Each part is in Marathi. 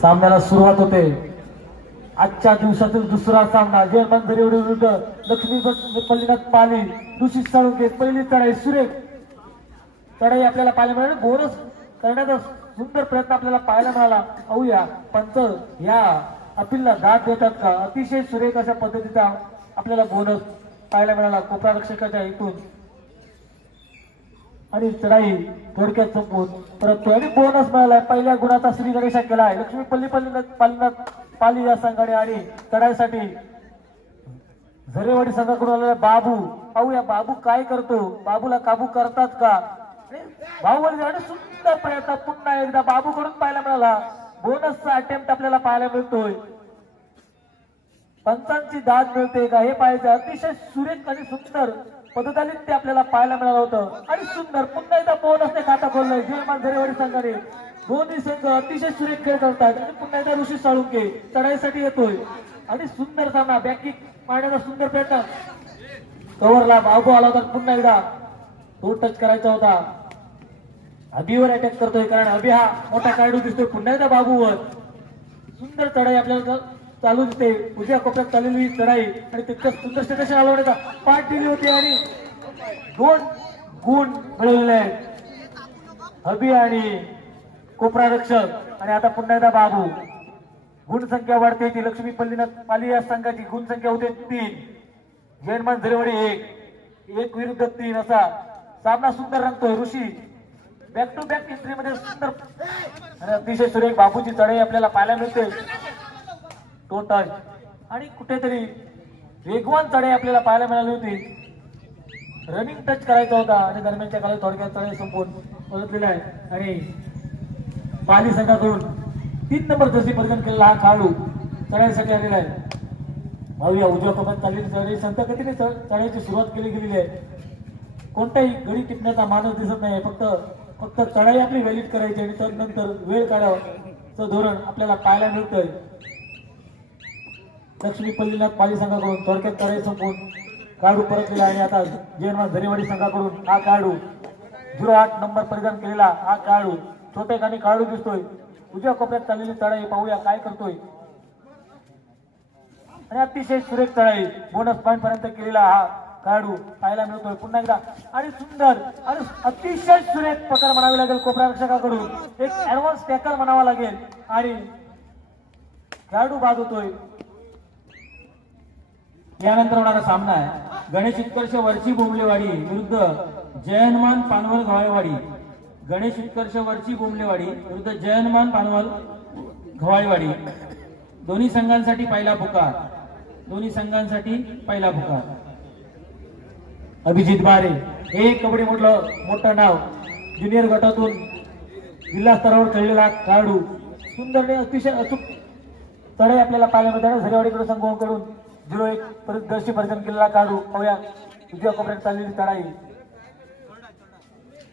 सामन्याला सुरुवात होते. आजच्या दिवसातील दुसरा सामना जयमान झरेवडी विरुद्ध लक्ष्मी पल्लीनाथ पाली. दुसरी साळुंके पहिली चढाई सुरेख चढाई आपल्याला पाहायला मिळाली. बोनस करण्याचा सुंदर प्रयत्न आपल्याला पाहायला मिळाला. पाहूया पंच या अपीलला दाद देतात का. अतिशय सुरेख अशा पद्धतीचा आपल्याला बोनस पाहायला मिळाला कोपरा रक्षकाच्या इथून. आणि चढाई थोडक्यात संपवून परत आणि बोनस मिळाला. पहिल्या गुणाचा श्री गणेशा केलाय लक्ष्मी पालीनाथ पाली या संघाने. आणि चढाईसाठी झरेवाडी संघाकडून आलेला बाबू. पाहूया बाबू काय करतो. बाबूला काबू करतात का. बाहुबली आणि सुंदर प्रयत्न पुन्हा एकदा बाबूकडून पाहायला मिळाला. बोनसचा अटेम्प्ट आपल्याला पाहायला मिळतोय. पंचांची दाद मिळते का हे पाहायचं. अतिशय सुरेख आणि सुंदर पद्धतीने ते आपल्याला पाहायला मिळालं होतं. आणि सुंदर पुन्हा एकदा बोनसने खाता खोललाय जयमान झरेवाडी संघाने. दोन्ही संघ अतिशय सुरेख खेळ करतात. आणि पुन्हा एकदा ऋषी साळुंके चढाईसाठी येतोय. आणि सुंदर सामना बॅकिंग मारण्याचा सुंदर प्रयत्न. कव्हरला बाबू आला होता. पुन्हा एकदा तो टच करायचा होता. अभिवर अटॅक करतोय कारण अभि हा मोठा खेळाडू दिसतोय. पुन्हा एकदा बाबूवर सुंदर चढाई आपल्याला चालू दिसते. उजव्या कोपऱ्यात चाललेली चढाई आणि तितकं सुंदर स्टेटस हलवण्याचा पाठ दिली होती. आणि 2 गुण मिळवलेले आहेत अभि आणि कोपरा रक्षक. आणि आता पुन्हा एकदा बाबू. गुण संख्या वाढते ती लक्ष्मी पल्लीनाथ पाली या संघाची. गुण संख्या होते 3. जयमान झरेवाडी 1 विरुद्ध 3 असा सामना सुंदर रंगतोय. ऋषी बॅक टू बॅक एंट्री मध्ये सुंदर आणि अतिशय सुरेख बाबूची चढाई आपल्याला पाहायला मिळते. तो टच आणि कुठेतरी वेगवान चढाई आपल्याला पाहायला मिळाली होती. रनिंग टच करायचा होता आणि दरम्यानच्या काळात थोडक्यात चढाई संपवून ओळखलेला आहे. आणि पाली संघाकडून 3 नंबर जर्सी परिधान केलेला हा खेळाडू चढाईसाठी आलेला आहे. भाऊया उजव्या कोपऱ्यात चाललेली चढाई संत गतीने चढाईची सुरुवात केली गेलेली आहे. कोणताही गडी टिपण्याचा मानस दिसत नाही. फक्त चढाई आपली व्हॅलिड करायची आणि त्यानंतर वेळ काढावं धोरण आपल्याला पाहायला मिळतंय. लक्ष्मी पल्लीनाथ पाली संघाकडून थोडक्यात चढाई संपवून खेळाडू परतलेला. आणि आता जयमान झरेवाडी संघाकडून हा खेळाडू 08 नंबर परिधान केलेला हा खेळाडू छोटेखानी खेळाडू दिसतोय. उजव्या कोपऱ्यात चाललेली चढाई पाहूया काय करतोय. आणि अतिशय सुरेख चढाई बोनस पॉईंट पर्यंत केलेला हा खेळाडू पाहायला मिळतोय पुन्हा एकदा. आणि सुंदर आणि अतिशय सुरेख प्रकार म्हणावे लागेल कोपरा रक्षकाकडून. एक ऍडव्हान्स टॅकल म्हणावा लागेल. आणि खेळाडू बाद होतोय. यानंतर होणारा सामना आहे गणेश उत्कर्ष वरची बोंबलेवाडी विरुद्ध जयहनुमान पानवल घवाळेवाडी. गणेश उत्कर्ष वरची बोंबलेवाडी विरुद्ध जयहनुमान पानवल घवाळेवाडी. दोन्ही संघांसाठी पहिला पुकार. अभिजित बारे हे कबड्डी मोठं नाव. ज्युनियर गटातून जिल्हा स्तरावर खेळलेला खेळाडू. सुंदर अतिशय अचूक चढाई आपल्याला पाहायला मिळतात. झरेवाडीकडे संघाकडून 01 दर्शी परिधान केलेला खेळाडू. पाहूया उजव्या कोपऱ्यात चाललेली चढाई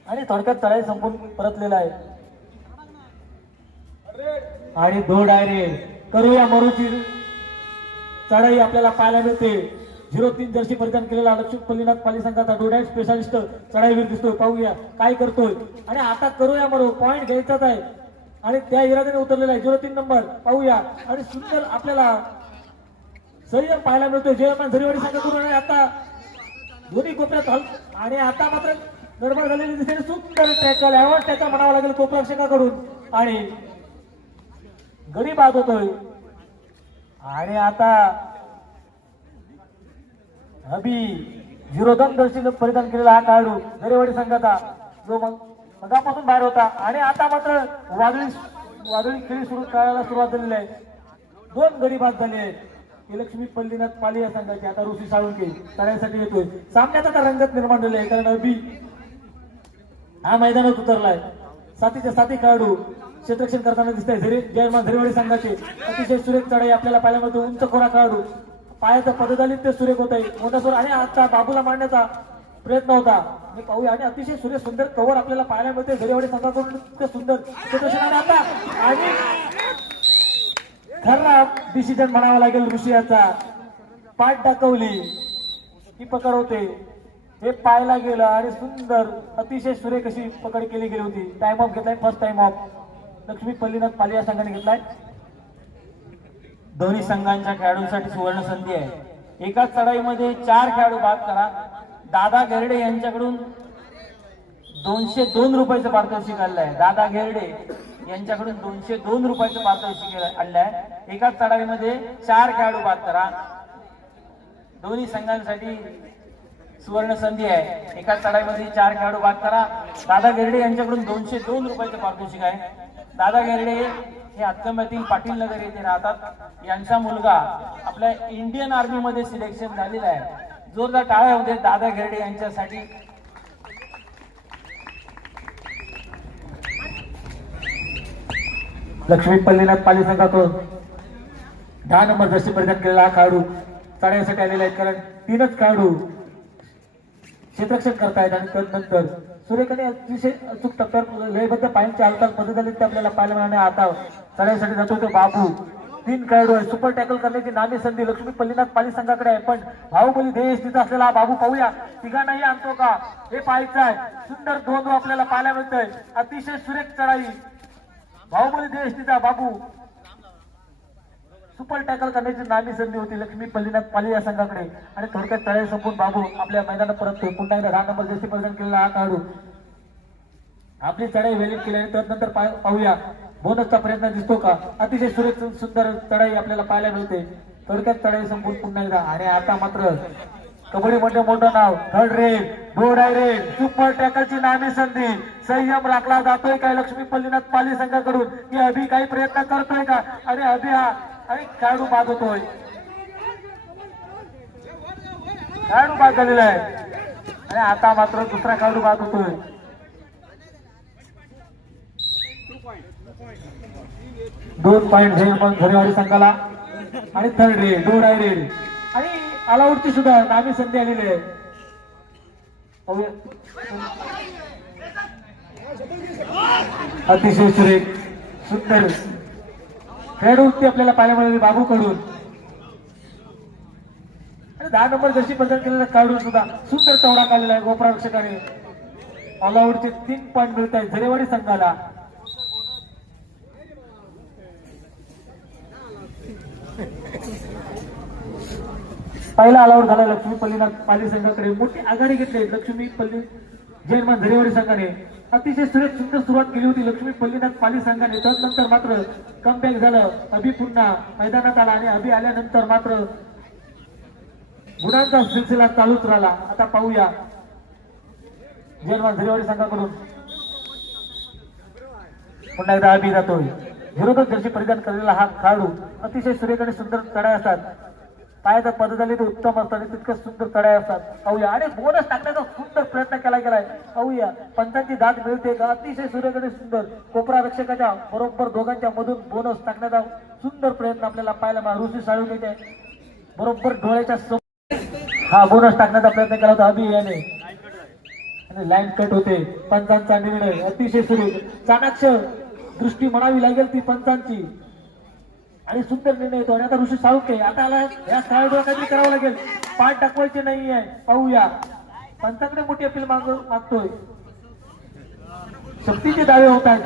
आणि थोडक्यात चढाई संपून परतलेला आहे. आणि 2 डायरेक्ट करूया मरूची चढाई आपल्याला पाहायला मिळते. 03 जर्सी परिधान केलेला लक्ष्मी पल्लीनाथ पाली संघाचा डोडाय स्पेशालिस्ट चढाईवीर दिसतोय. पाहूया काय करतोय. आणि आता करूया मरू पॉइंट घ्यायचाच आहे आणि त्या इराद्याने उतरलेला आहे 03 नंबर. पाहूया आणि सुंदर आपल्याला संयम पाहायला मिळतोय जयमान झरेवाडी संघाकडून. आणि आता दोन्ही कोपऱ्यात आणि आता मात्र गडबड झालेली दिसते. सुंदर टॅकल ऍडव्हान्स टॅकल म्हणावा लागेल कोपरा रक्षकाकडून. आणि गडी बाद होतोय. आणि आता अभि 02 दर्शी परिधान केलेला हा खेळाडू झरेवाडी संघाचा जो मगापासून बाहेर होता. आणि आता मात्र वादळी खेळी सुरू करायला सुरुवात झालेली आहे. 2 गडी बाद झाले आहेत. लक्ष्मी पल्लीनाथ पाली या संघाची. आता ऋषी साळुंके चढाईसाठी येतोय. सामन्यात आता रंगत निर्माण झाली आहे कारण अभि हा मैदानात उतरलाय. साथीच्या साथी खेळाडू क्षेत्ररक्षण करताना दिसत आहे. जयमान झरेवाडी संघाचे अतिशय सुरेख चढाई आपल्याला पाहायला मिळतो. उंच खोरा खेळाडू पायाचं पददालित ते सुरेख होत आहे मोठा सुर. आणि आता बाबूला मारण्याचा प्रयत्न होता. आणि पाहूया आणि अतिशय सुंदर कव्हर आपल्याला पाहायला मिळते झरेवाडी संघाकडून. ते सुंदर क्षेत्ररक्षण आता आणि खराब डिसिजन म्हणावा लागेल. ऋषी याचा पाठ दाखवली ही पकड होते हे पाहायला गेलं. आणि सुंदर अतिशय सुरेख अशी पकड केली गेली होती. टाइम ऑफ घेतलाय. First time off Laxmi Pallinath Pali या संघाने घेतलाय. दोन्ही संघांच्या खेळाडूंसाठी सुवर्ण संधी आहे। एकाच चढाईमध्ये 4 खेळाडू बाद करा। दादा गेरडे यांच्याकडून 202 रुपयाचं पारितोषिक आणलं आहे। दादा गेरडे यांच्याकडून 202 रुपयाचं पारितोषिक आणलं आहे। एकाच चढाईमध्ये 4 खेळाडू बाद करा। दोन्ही संघांसाठी सुवर्ण संधी आहे। एकाच चढाईमध्ये 4 खेळाडू बाद करा। दादा गेरडे यांच्याकडून 202 रुपयाचं पारितोषिक आहे। दादा गेरडे हे हातकंब्यातील पाटील नगर येथे राहतात। यांचा मुलगा आपल्या इंडियन आर्मी मध्ये सिलेक्शन झालेला आहे। जोरदार टाळ्या होते दादा गेरडे यांच्यासाठी। लक्ष्मी पल्लीनाथ पाली संघाकडून 10 नंबर जर्सी परिधान केलेला हा खेळाडू चढाईसाठी आलेला आहे, कारण 3च खेळाडू क्षेत्ररक्षण करतायत आणि त्यानंतर सूर्यकडे अतिशय अचूक टप्प्यावर लयबद्ध पायांची हालचाल पद्धत आली ते आपल्याला पाहायला मिळाले। आता चढाईसाठी जातो तो बाबू। 3 खेळाडू आहे। सुपर टॅकल करण्याची नामी संधी लक्ष्मी पल्लीनाथ पाली संघाकडे आहे, पण बाहुबली देश तिचा असलेला हा बाबू पाहूया तिघांनाही आणतो का हे पाहायचं आहे। सुंदर द्वंद्व आपल्याला पाहायला मिळतोय। अतिशय सुरेख चढाई बाहुबली देश तिचा बाबू। सुपर टॅकल करण्याची नामी संधी होती लक्ष्मी पल्लीनाथ पाली या संघाकडे आणि थोडक्यात तळे संपून बाबू आपल्या मैदानात परततोय। पुन्हा एकदा 10 नंबर जर्सी परिधान केलेला हा खेळाडू आपली चढाई वेलीत केली आणि त्यानंतर पाहूया बोनसचा प्रयत्न दिसतो का। अतिशय सुरेख सुंदर चढाई आपल्याला पाहायला मिळते। थोडक्यात चढाई संपून पुन्हा एकदा आणि आता मात्र कबड्डी मध्ये मोठं नाव थर्ड रेड दो डायरेक्ट सुपर टॅकलची नामी संधी। संयम राखला जातोय काय लक्ष्मी पल्लीनाथ पाली संघाकडून की अभि काही प्रयत्न करतोय का आणि अभि हा आणि खेळाडू बाद होतोय। खेळाडू बाद झालेला आहे आणि आता मात्र दुसरा खेळाडू बाद होतोय। 2 पॉइंट झरेवाडी संघाला आणि थर्ड रेड दो डायरेक्ट आणि ऑलआउटची सुद्धा नामी संधी आलेली आहे। अतिशय सुरेख सुंदर खेळाडू आपल्याला पाहायला मिळाली बाबू कडून आणि 10 नंबर जशी प्रदान केलेला खेळाडू सुद्धा सुंदर चौडा काढलेला आहे। गोपरा रक्षकाने ऑलआउटचे 3 पॉइंट मिळत आहेत झरेवाडी संघाला। पहिला ऑलआउट झाला लक्ष्मी पल्लीनाथ पाली संघाकडे। मोठी आघाडी घेतली लक्ष्मी पल्ली जयमान झरेवाडी संघाने। अतिशय सुरेख सुंदर सुरुवात केली होती लक्ष्मी पल्लीनाथ पाली संघाने। त्यानंतर मात्र कमबॅक झालं। अभि पुन्हा मैदानात आला आणि अभि आल्यानंतर मात्र गुणांचा सिलसिला चालूच राहिला। आता पाहूया जयमान झरेवाडी संघाकडून पुन्हा एकदा अभि जातोय। विरोधक जर्सी परिधान केलेला हा खेळाडू अतिशय सुरेख आणि सुंदर चढाई असतात। पायाचा पद्धत आली तर उत्तम असतात आणि तितकं सुंदर चढाई असतात। पाहूया आणि बोनस टाकण्याचा सुंदर प्रयत्न केला गेलाय। पाहूया पंचांची दाद मिळते का। अतिशय सुरेख आणि सुंदर कोपरा रक्षकाच्या बरोबर दोघांच्या मधून बोनस टाकण्याचा सुंदर प्रयत्न आपल्याला पाहायला मिळाला। ऋषी साळुंकेच्या बरोबर डोळ्याच्या समोर हा बोनस टाकण्याचा प्रयत्न केला होता अभि याने आणि लाईन कट होते। पंचांचा निर्णय अतिशय सुरेख चाणाक्ष दृष्टी म्हणावी लागेल ती पंचांची आणि सुंदर निर्णय येतो। आणि आता ऋषी साळुंके आता आला या खेळाडूला काहीतरी करावं लागेल। पाठ टाकवायचे नाही आहे। पाहूया पंचांकडे मोठी अपील मागतोय। शक्तीचे दावे होत आहेत।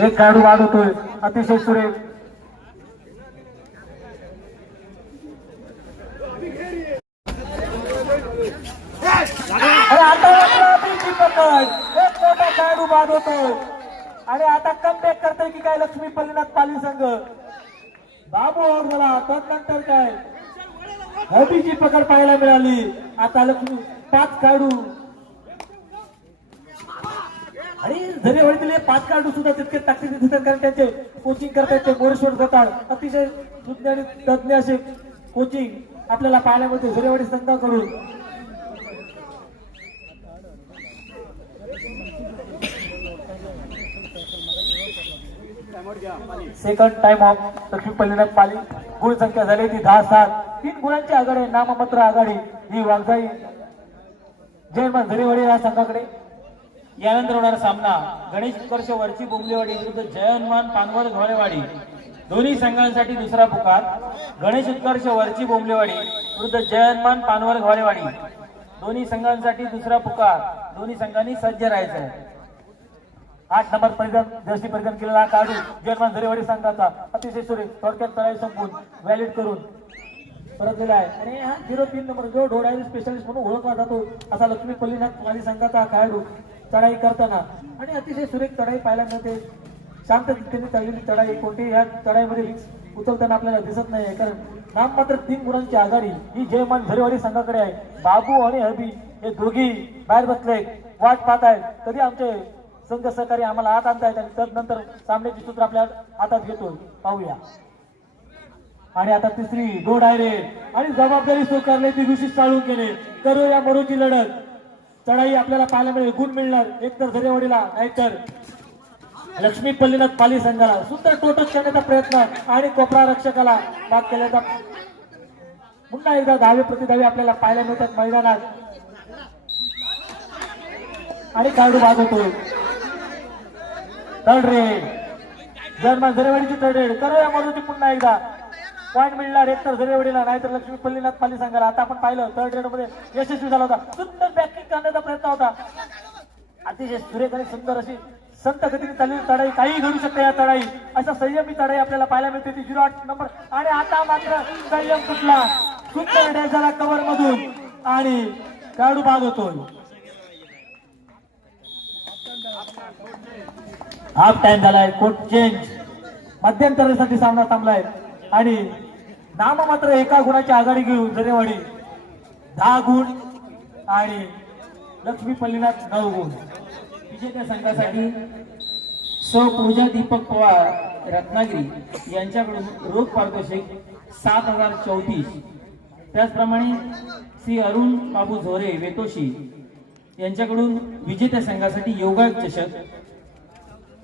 एक खेळाडू बाद होतोय अतिशय सुरेख। आणि आता अभिची पकड एक मोठा खेळाडू बाद होतोय आणि आता कमबॅक करतोय की काय लक्ष्मी पल्लीनाथ पाली संघ। बाबू आउट झाला त्यानंतर काय अभिची पकड पाहायला मिळाली। आता लक्ष्मी 5 खेळाडू आणि झरेवाडीतील 5 खेळाडू सुद्धा तितके ताकदीचे दिसतात, कारण त्यांचे कोचिंग करतात ते मोरेश्वर गोताळ अतिशय सुज्ञ आणि तज्ञ असे कोचिंग आपल्याला पाहायला मिळते झरेवाडी संघाकडून। Second time off Laxmi Pallinath Pali. गुण संख्या झाली ती 10-7। 3 गुणांची आघाडी नाममात्र आघाडी ही वाघजाई जयमान झरेवाडी या संघाकडे। यानंतर होणारा सामना गणेश उत्कर्ष वरची बोंबलेवाडी विरुद्ध जय हनुमान पानवल घोळेवाडी। दोन्ही संघांसाठी दुसरा पुकार गणेश उत्कर्ष वरची बोंबलेवाडी विरुद्ध जय हनुमान पानवल घोळेवाडी। दोन्ही संघांसाठी दुसरा पुकार। दोन्ही संघांनी सज्ज राहायचं आहे। 8 नंबर जर्सी परिधान केलेला हा खेळाडू जयमान झरेवाडी संघाचा अतिशय सुरेख थोडक्यात तळाई संपून व्हॅलिड करून परतलेला आहे. आणि हा 03 नंबर जो ढोडाई स्पेशलिस्ट म्हणून ओळखला जातो असा लक्ष्मी पल्लीनाथ माली संघाचा हा खेळाडू चढाई करताना आणि अतिशय सुरेख चढाई पाहायला मिळते. शांततेने चाललेली चढाई कोणती या चढाईमध्ये उचलताना आपल्याला दिसत नाही, कारण नाम मात्र 3 गुणांची आघाडी ही जयमान झरेवाडी संघाकडे आहे. बाबू आणि हबी हे दोघी बाहेर बसले वाट पाहत आहेत, कधी आमचे संघ सहकारी आम्हाला आत आणतायत आणि त्यानंतर सामन्याची सूत्र आपल्या हातात घेतो. पाहूया. आणि आता तिसरी दो डायरेक्ट आणि जबाबदारी स्वीकारली ती ऋषी साळुंकेने. करू या मरूची लढत. चढाई आपल्याला पाहायला मिळेल, गुण मिळणार एकतर झरेवाडीला नाहीतर लक्ष्मी पल्लीनाथ पाली संघाला. सुंदर टोटच करण्याचा प्रयत्न आणि कोपरा रक्षकाला बाद केल्याचा पुन्हा एकदा धावे प्रतिधावे आपल्याला पाहायला मिळतात मैदानात आणि खेळाडू बाद होतो. थर्ड रेड जयमान झरेवाडीची थर्ड रेड. करूया मधूची पुन्हा एकदा पॉईंट मिळणार एकतर झरेवाडीला नाहीतर लक्ष्मी पल्लीनाथ पाली संघाला. आता आपण पाहिलं थर्ड रेड मध्ये यशस्वी झाला होता. सुंदर बॅकिंग करण्याचा प्रयत्न होता. अतिशय सुरेख आणि सुंदर अशी संत गतीने चाललेली चढाई, काही घडू शकते या चढाई. अशा संयमी चढाई आपल्याला पाहायला मिळते ती 08 नंबर. आणि आता मात्र संयम कुठला सुंदर डॅश झाला कव्हर मधून आणि खेळाडू बाद होतो. हाफ टाइम झालाय, कोर्ट चेंज, मध्यंतरासाठी सामना थांबलाय आणि नाम मात्र एका गुणाची आघाडी घेऊन झरेवाडी 10 गुण आणि लक्ष्मी पल्लीनाथ 9 गुण. विजेत्या संघासाठी सौ पूजा दीपक पवार रत्नागिरी यांच्याकडून रोख पारितोषिक 7034. त्याचप्रमाणे श्री अरुण बाबू झोरे वेतोशी यांच्याकडून विजेत्या संघासाठी योगायोग चषक.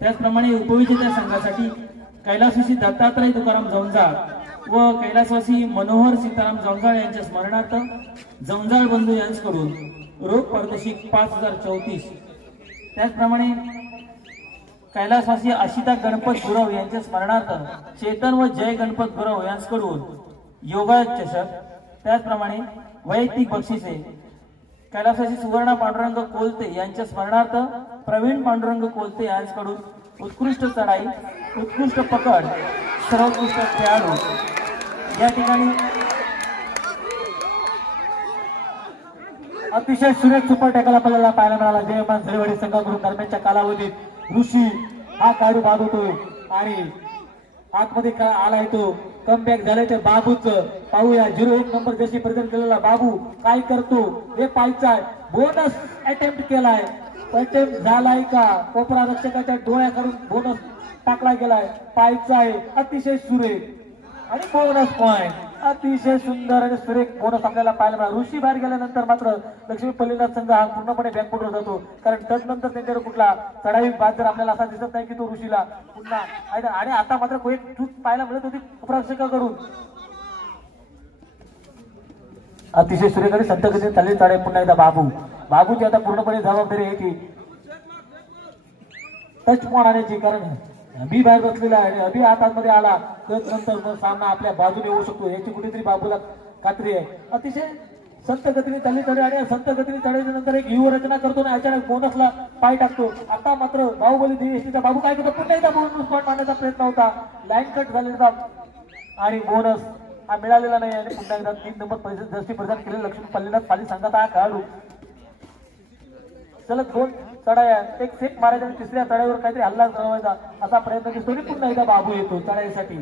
त्याचप्रमाणे उपविजेत्या संघासाठी कैलासवासी दत्तात्रय तुकाराम जवंजाळ व कैलासवासी मनोहर सीताराम जवंजाळ यांच्या स्मरणार्थ जवंजाळ बंधू यांच्याकडून रोख पारितोषिक 5034. त्याचप्रमाणे कैलासवासी आशिता गणपत गुरव यांच्या स्मरणार्थ चेतन व जय गणपत गुरव यांच्याकडून योगायोग चषक. त्याचप्रमाणे वैयक्तिक बक्षिसे कैलासवासी सुवर्ण पांडुरंग कोलते यांच्या स्मरणार्थ प्रवीण पांडुरंग कोलते यांच्याकडून उत्कृष्ट चढाई, उत्कृष्ट पकड, सर्वोत्कृष्ट खेळाडू. या ठिकाणी अतिशय सुरेख सुपर टॅकल आपल्याला पाहायला मिळाला जयमान झरेवाडी संघाकडून. दरम्यानच्या कालावधीत ऋषी हा खेळाडू बाद होतो आणि आतमध्ये आलाय तो कमबॅक झालाय ते बाबूच. पाहूया 01 नंबर जशी प्रेझेंट केलेला बाबू काय करतो हे पाहायचा. बोनस अटेम्प्ट केलाय, अटेम्प्ट झालाय का? कोपरा रक्षकाच्या डोळ्याकडून बोनस टाकला गेलाय, पाहायचा आहे. अतिशय सुरेख आणि बोनस पॉइंट. अतिशय सुंदर आणि सुरेख बोनस आपल्याला पाहायला मिळाला. ऋषी बाहेर गेल्यानंतर मात्र लक्ष्मी पल्लीनाथ संघ हा पूर्णपणे बॅकफुटवर जातो, कारण त्यानंतर त्यांच्याकडे कुठला चढाई बाद जर आपल्याला असा दिसत नाही की तो ऋषीला पुन्हा. आणि आता मात्र एक चूक पाहायला मिळत होती उपरक्षकाकडून. अतिशय सुरेख आणि संत गतीने चाललेली चढाई. पुन्हा एकदा बाबूची आता पूर्णपणे जबाबदारी आहे की टच पॉइंट आणायची, कारण अभि बाहेर बसलेला आहे आणि अभि हातामध्ये आला तर नंतर सामना आपल्या बाजूने येऊ शकतो याची कुठेतरी बाबूला खात्री आहे. अतिशय संत गतीने चालली चढाई आणि संत गतीने चढाईच्या नंतर एक युव रचना करतो आणि अचानक बोनसला पाय टाकतो. आता मात्र बाहुबली देवीचा बाबू काय करतो, पुन्हा एकदा बोनस पॉइंट मारण्याचा प्रयत्न होता, लाईन कट झालेला आणि बोनस हा मिळालेला नाही. आणि पुन्हा एकदा 3 नंबर जर्सी प्रदान केलेला लक्ष्मी पल्लीनाथ पाली संघाचा हा खेळाडू सलग 2 चढाया, एक सेट मारायचा आणि तिसऱ्या चढाईवर काहीतरी हल्ला करवायचा असा प्रयत्न दिसतो. पुन्हा एकदा बाबू येतो चढाईसाठी.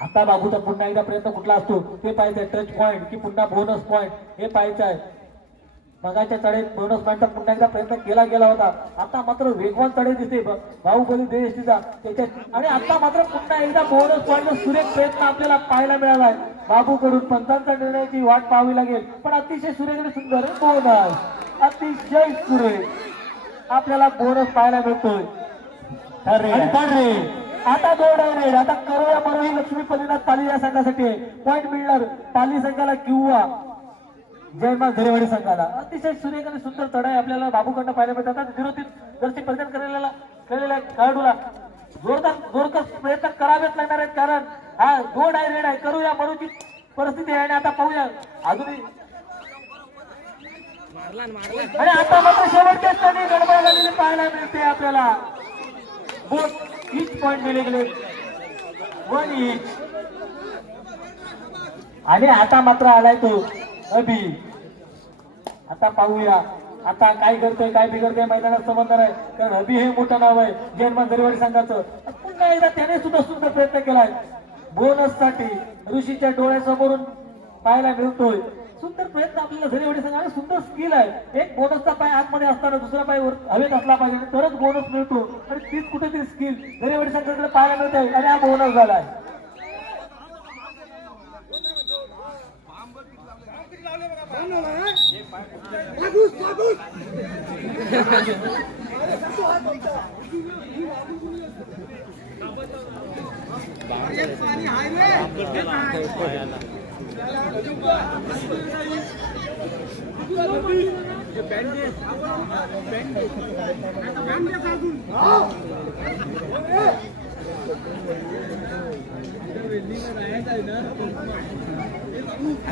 आता बाबूचा पुन्हा एकदा प्रयत्न कुठला असतो ते पाहायचंय. टच पॉइंट की पुन्हा बोनस पॉइंट हे पाहायचं आहे. मगाच्या चढाईत बोनस पॉइंटचा पुन्हा एकदा प्रयत्न केला गेला होता. आता मात्र वेगवान चढाई दिसते बाहुबली देशचा त्याच्या. आणि आता मात्र पुन्हा एकदा बोनस पॉइंटचा सुरेख प्रयत्न आपल्याला पाहायला मिळालाय बाबूकडून. पंचांचा निर्णयाची वाट पाहावी लागेल, पण अतिशय सुरेख आणि सुंदर बोनस, अतिशय सुरेख आपल्याला बोनस पाहायला मिळतोय. आता 2 रेड. आता करूया मरोही लक्ष्मी पल्लीनाथ पाली या संघासाठी पॉइंट मिळणार पाली संघाला किंवा जयमान झरेवाडी संघाला. अतिशय सुरेख आणि सुंदर चढाई आपल्याला बाबूकडनं पाहायला मिळतात. 03 जर्सी प्रेझेंट केलेल्या खेळाडूला जोरदार प्रयत्न करावेच लागणार आहेत, कारण हा 2 रेड आहे. करूया मरोची परिस्थिती आहे आणि आता पाहूया अजूनही आणि आता मात्र शेवटच्या स्थानी गडबड झालेली पाहायला मिळते आपल्याला. बोथ इच पॉइंट दिले गेले, 1 इच. आणि आता मात्र आलाय तो अभि. आता पाहूया आता काय करतोय काय बिघडतोय मैदानात समजणार आहे. कारण अभि हे मोठं नाव आहे जयनमान झरेवाडी संघाचं. पुन्हा एकदा त्याने सुद्धा सुंदर प्रयत्न केलाय बोनस साठी. ऋषीच्या डोळ्यासमोरून पाहायला मिळतोय सुंदर प्रयत्न आपल्याला झरेवाडी संघाने. सुंदर स्किल आहे. एक बोनसचा पाय आतमध्ये असताना दुसरा पाय हवेत असला पाहिजे तरच बोनस मिळतो. आणि तीच कुठेतरी स्किल झरेवाडी संघाकडे पाहायला मिळते आणि हा बोनस झालाय.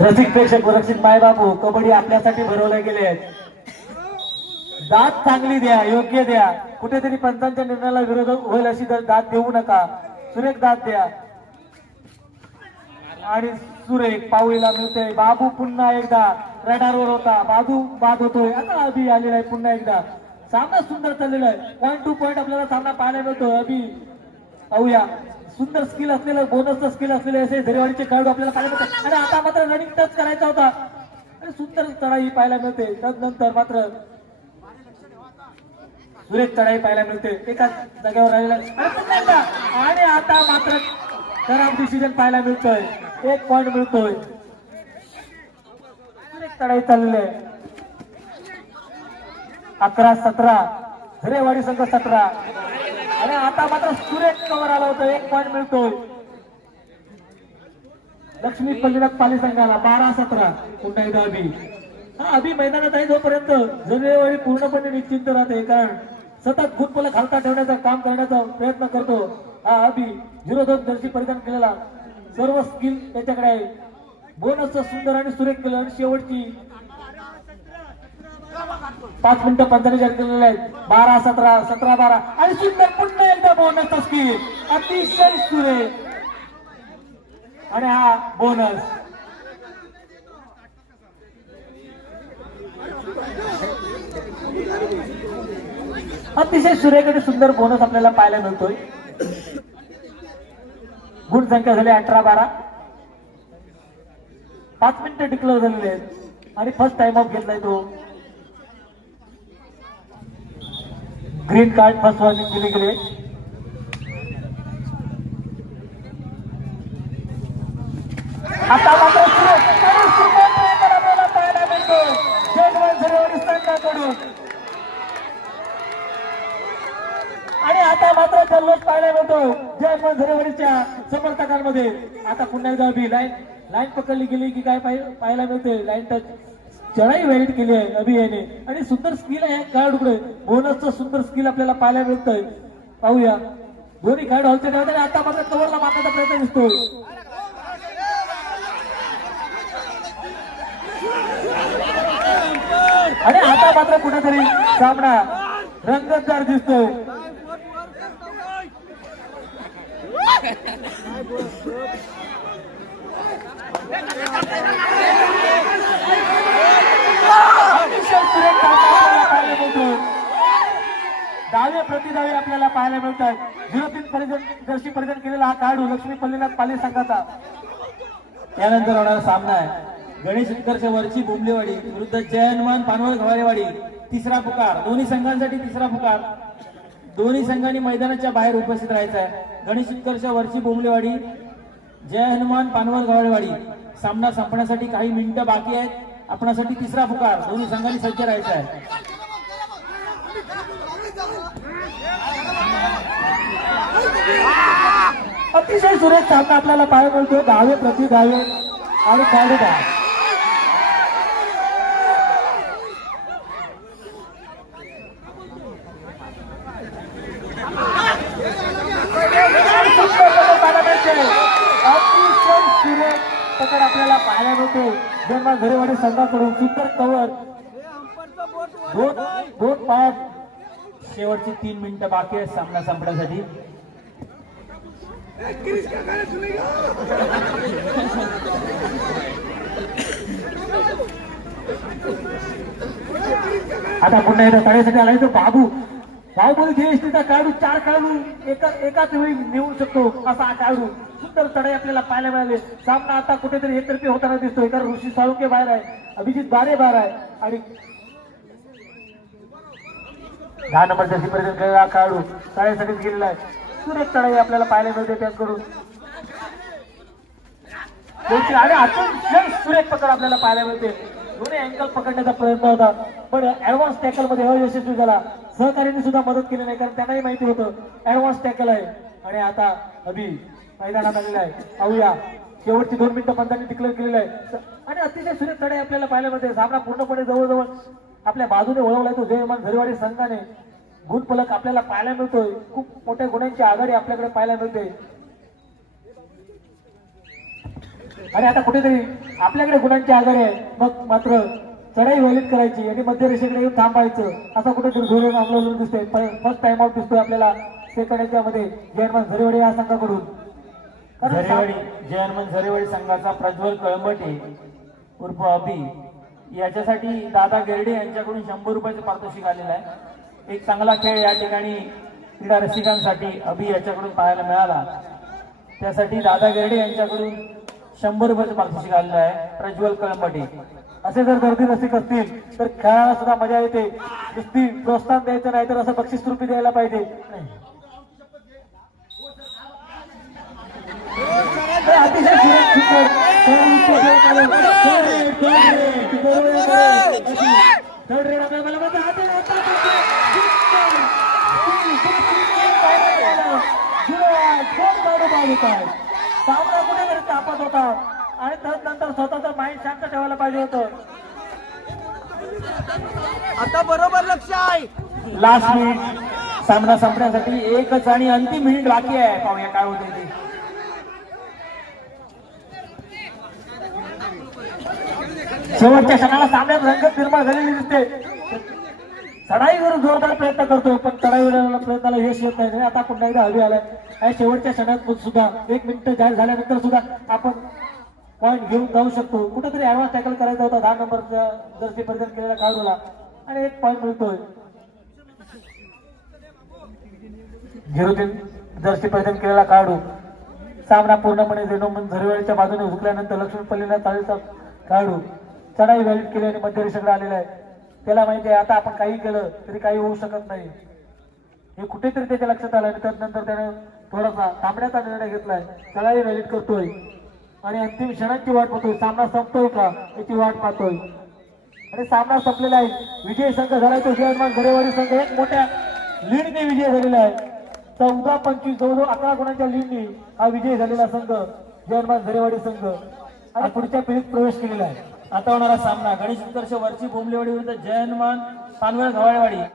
रसिक प्रेक्षक व रसिक मायबापू, कबड्डी आपल्यासाठी भरवले गेले आहेत. दाद चांगली द्या, योग्य द्या. कुठेतरी पंचांच्या निर्णयाला विरोध होईल अशी दाद देऊ नका. सुरेख दाद द्या. आणि सुरेख पाऊला मिळते. बाबू पुन्हा एकदा रडारवर होता. बाबू बाद होतोय. आता अभि आलेला आहे पुन्हा एकदा. सामना सुंदर चाललेला आहे. पॉइंट टू पॉइंट आपल्याला सामना पाहायला मिळतो. अभि पाहूया सुंदर स्किल असलेलं बोनसचं स्किल असलेले असे झरेवाडीचे खेळाडू आपल्याला पाहायला मिळतात. आणि आता मात्र रनिंग टच करायचा होता आणि सुंदर चढाई पाहायला मिळते. त्यानंतर मात्र सुरेख चढाई पाहायला मिळते. एका जागेवर राहिलेला आणि आता मात्र खराब डिसिजन पाहायला मिळतोय. 1 पॉइंट मिळतोय. सुरेख चढाई चाललेली आहे. 11-17 झरेवाडी संघ 17. आणि आता मात्र सुरेख कव्हर आला होता. 1 पॉइंट मिळतोय. लक्ष्मी पल्लीनाथ पाली संघाला 12-17. पुन्हा एकदा अभि. हा अभि मैदानात आहे जोपर्यंत झरेवाडी पूर्णपणे निश्चिंत राहते. कारण सतत फुटबॉल खालता ठेवण्याचा काम करण्याचा प्रयत्न करतो हा अभि. 0-2 जर्सी परिधान केलेला. सर्व स्किल त्याच्याकडे आहे. बोनसचं सुंदर आणि सुरेख केलं. आणि शेवटची 5 मिनिटं 45 केलेले आहेत. 12-17, 17-12 आणि सुंदर पुन्हा एकदा बोनसचा स्किल. अतिशय सुरेख. आणि हा बोनस. अतिशय सुरेख आणि सुंदर बोनस आपल्याला पाहायला मिळतोय. गुण संख्या झाली 18-12. 5 मिनिटं डिक्लेअर झालेले आहेत. आणि फर्स्ट टाइम ऑफ घेतलाय तो. ग्रीन कार्ड फर्स्ट वॉर्निंग दिली गेली. आता मात्र आपल्याला पाहायला मिळतो जयनमान झरेवाडी संघाकडून. आणि आता मात्र जल्लोष पाहायला मिळतो जयनमान झरेवाडीच्या समर्थकांमध्ये. आता पुन्हा एकदा अभि लाईन पकडली गेली की काय पाहायला मिळते. लाईन टच चढाई व्हॅलिड केली आहे अभि याने. आणि सुंदर स्किल आहे खेळाडूकडे. बोनसचं सुंदर स्किल आपल्याला पाहायला मिळतंय. पाहूया दोन्ही खेळाडू हलते ठेवतात. आणि आता मात्र कव्हरला मारण्याचा प्रयत्न दिसतो. आणि आता मात्र कुठेतरी सामना रंगतदार दिसतोय. डावे प्रतिदावे आपल्याला पाहायला मिळतात. 0-3 जर्सी परिधान केलेला हा खेळाडू लक्ष्मी पल्लीनाथ पाली संघाचा. त्यानंतर होणारा सामना आहे गणेश उत्कर्ष वरची बोंबलेवाडी विरुद्ध जयहनुमान पानवल घवारेवाडी. तिसरा पुकार दोन्ही संघांसाठी. तिसरा पुकार दोन्ही संघांनी मैदानाच्या बाहेर उपस्थित राहायचं आहे. गणेश उत्कर्ष वरची बोंबलेवाडी, जय हनुमान पानवल घवारेवाडी. सामना संपण्यासाठी काही मिनिटं बाकी आहेत. आपणासाठी तिसरा पुकार. दोन्ही संघांनी सज्ज राहायचं आहे. अतिशय सुरेख सामना आपल्याला पाहायला मिळतो. धावे प्रति धावे आणि खेळाडू पकड आपल्याला पाहायला मिळतो. जयनमान झरेवाडी संघाकडून सुंदर कव्हर. दोन दोन पायात शेवटची 3 मिनिटं बाकी आहेत सामना संपण्यासाठी. आता पुन्हा एकदा तळ्यासाठी आलाय तो बाहुबली देशचा खेळाडू 4 खेळाडू एकाच वेळी नेऊ शकतो असा हा खेळाडू. सुंदर चढाई आपल्याला पाहायला मिळाले. सामना आता कुठेतरी एकतर्फी होताना दिसतोय, कारण ऋषी साळुंके बाहेर आहे, अभिजित बारे बाहेर आहे आणि 10 नंबर जर्सी पर्यंत हा खेळाडू तळ्यासाठीच गेलेला आहे. सुरेख चढाई आपल्याला पाहायला मिळते त्याकडून आणि अत्यंत सुरेख पकड आपल्याला पाहायला मिळते. दोन्ही अँकल पकडण्याचा प्रयत्न होता, पण ऍडव्हान्स टॅकल मध्ये अयशस्वी झाला. सहकार्याने सुद्धा मदत केली नाही, कारण त्यांनाही माहिती होतं ऍडव्हान्स टॅकल आहे. आणि आता अभि मैदानात आलेला आहे. पाहूया, शेवटची 2 मिनिटं पंधांनी डिक्लेअर केलेलं आहे आणि अतिशय सुरेख चढाई आपल्याला पाहायला मिळते. सामना पूर्णपणे जवळजवळ आपल्या बाजूने वळवलाय तो जयमान झरेवाडी संघाने. गुणफलक आपल्याला पाहायला मिळतोय. खूप मोठ्या गुणांची आघाडी आपल्याकडे पाहायला मिळते आणि आता कुठेतरी आपल्याकडे गुणांची आघाडी आहे. मग मात्र चढाई व्हॅलिड करायची आणि मध्य रेषेकडे येऊन थांबायचं असं कुठेतरी धोरण अवलंबून दिसतंय. फर्स्ट टाइम आउट दिसतोय आपल्याला सेकंडच्या मध्ये जयमान झरेवाडी या संघाकडून. जयमान झरेवाडी संघाचा प्रज्वल कळंबटे उर्फ अभि याच्यासाठी दादा गिरडे यांच्याकडून 100 रुपयाचं पारितोषिक आलेलं आहे. एक चांगला खेळ या ठिकाणी क्रीडा रसिकांसाठी अभि याच्याकडून पाहायला मिळाला. त्यासाठी दादा गिरडे यांच्याकडून 100 रुपयाचं पारितोषिक आलेलं आहे. प्रज्वल कळंबटे. असे जर गर्दी रसिक असतील तर खेळायला सुद्धा मजा येते. नुसती प्रोत्साहन द्यायचं नाही तर असं बक्षीस रुपये द्यायला पाहिजे. अतिशय थर्ड रेड सामना कुठेतरी तापत होता आणि त्यानंतर स्वतःचं माइंड शांत ठेवायला पाहिजे होतं. आता बरोबर लक्ष आहे. लास्ट मिनिट सामना संपण्यासाठी एकच आणि अंतिम मिनिट बाकी आहे. पाहूया काय होते ते. शेवटच्या क्षणाला सामन्यात रंगत निर्माण झालेली दिसते. चढाईवर जोरदार प्रयत्न करतोय, पण चढाईवर प्रयत्नाला यश येत नाही. आता पुन्हा एकदा हवी आलाय. या शेवटच्या क्षणात सुद्धा 1 मिनिट जाहीर झाल्यानंतर सुद्धा आपण पॉईंट घेऊन जाऊ शकतो. कुठेतरी ऍडव्हान्स टॅकल करायचा होता 10 नंबरच्या जर्सी परिधान केलेल्या खेळाडूला आणि 1 पॉईंट मिळतोय. 0-3 जर्सी परिधान केलेला खेळाडू. सामना पूर्णपणे जयमान झरेवाडीच्या बाजूने झुकल्यानंतर लक्ष्मीपल्लीला ताळीचा खेळाडू चढाई व्हॅलिड केली आणि मध्य रेषेकडे आलेला आहे. त्याला माहिती आहे आता आपण काही केलं तरी काही होऊ शकत नाही. हे कुठेतरी त्याच्या लक्षात आलं आणि त्यानंतर त्याने थोडासा थांबण्याचा निर्णय घेतलाय. चढाई व्हॅलिड करतोय आणि अंतिम क्षणांची वाट पाहतोय. सामना संपतोय का याची वाट पाहतोय आणि सामना संपलेला आहे. विजय संघ झालाय तो जयमान झरेवाडी संघ. एक मोठ्या लीडने विजय झालेला आहे. 14-25 जवळजवळ 11 गुणांच्या लीडने हा विजय झालेला संघ जयमान झरेवाडी संघ आणि पुढच्या पिढीत प्रवेश केलेला आहे. आता होणारा सामना गणेश उत्कर्ष वरची बोंबलेवाडी विरुद्ध जयमान पानवळ घवाळेवाडी.